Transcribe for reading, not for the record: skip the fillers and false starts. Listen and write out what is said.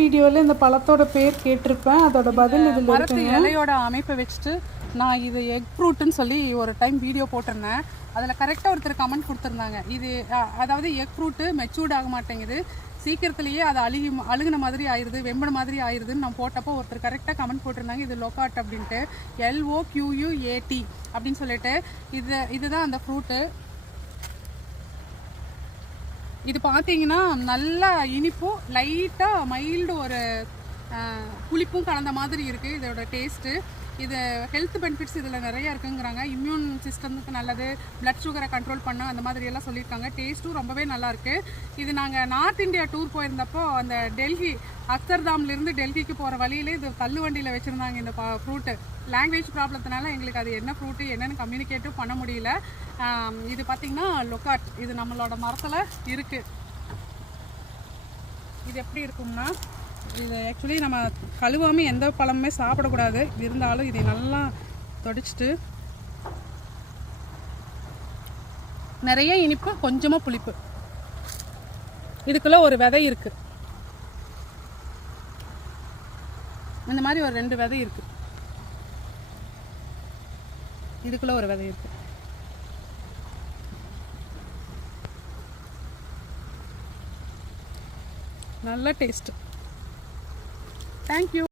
வீடியோவில் இந்த பழத்தோட பேர் கேட்டிருப்பேன், அதோட பதில் இதில் மரத்து இலையோட அமைப்பை வச்சுட்டு நான் இது எக் ஃப்ரூட்டுன்னு சொல்லி ஒரு டைம் வீடியோ போட்டிருந்தேன். அதில் கரெக்டாக ஒருத்தர் கமெண்ட் கொடுத்துருந்தாங்க. இது அதாவது எக் ஃப்ரூட்டு மெச்சூர்ட் ஆக மாட்டேங்குது, சீக்கிரத்துலேயே அது அழுகின மாதிரி ஆயிடுது, வெம்பன மாதிரி ஆயிடுதுன்னு நான் போட்டப்போ ஒருத்தர் கரெக்டாக கமெண்ட் போட்டிருந்தாங்க, இது லொக்காட் அப்படின்ட்டு, LOQUAT அப்படின்னு சொல்லிட்டு. இதுதான் அந்த ஃப்ரூட்டு. இது பார்த்தீங்கன்னா நல்லா இனிப்பும் லைட்டாக மைல்டு ஒரு புளிப்பும் கலந்த மாதிரி இருக்குது இதோட டேஸ்ட்டு. இது ஹெல்த் பெனிஃபிட்ஸ் இதில் நிறைய இருக்குங்கிறாங்க. இம்யூன் சிஸ்டமுக்கு நல்லது, பிளட் சுகரை கண்ட்ரோல் பண்ண அந்த மாதிரி எல்லாம் சொல்லியிருக்காங்க. டேஸ்ட்டும் ரொம்பவே நல்லாயிருக்கு. இது நாங்கள் நார்த் இந்தியா டூர் போயிருந்தப்போ அந்த டெல்லி அக்சர்தாம்லேருந்து டெல்லிக்கு போகிற வழியிலே இது தள்ளு வண்டியில் வச்சுருந்தாங்க இந்த ஃப்ரூட்டு. லாங்குவேஜ் ப்ராப்ளத்தினால எங்களுக்கு அது என்ன ஃப்ரூட்டு என்னென்னு கம்யூனிகேட்டும் பண்ண முடியல. இது பார்த்திங்கன்னா லொக்காட், இது நம்மளோட மரத்தில் இருக்குது. இது எப்படி இருக்கும்னா, இது ஆக்சுவலி நம்ம கழுவாமல் எந்த பழமுமே சாப்பிடக்கூடாது. இருந்தாலும் இதை நல்லா தொடிச்சிட்டு நிறைய இனிப்பு கொஞ்சமாக புளிப்பு. இதுக்குள்ளே ஒரு விதை இருக்குது, இந்த மாதிரி ஒரு 2 விதை இருக்குது. இதுக்குள்ளே ஒரு விதை இருக்குது. நல்ல டேஸ்ட்டு. தேங்க்யூ.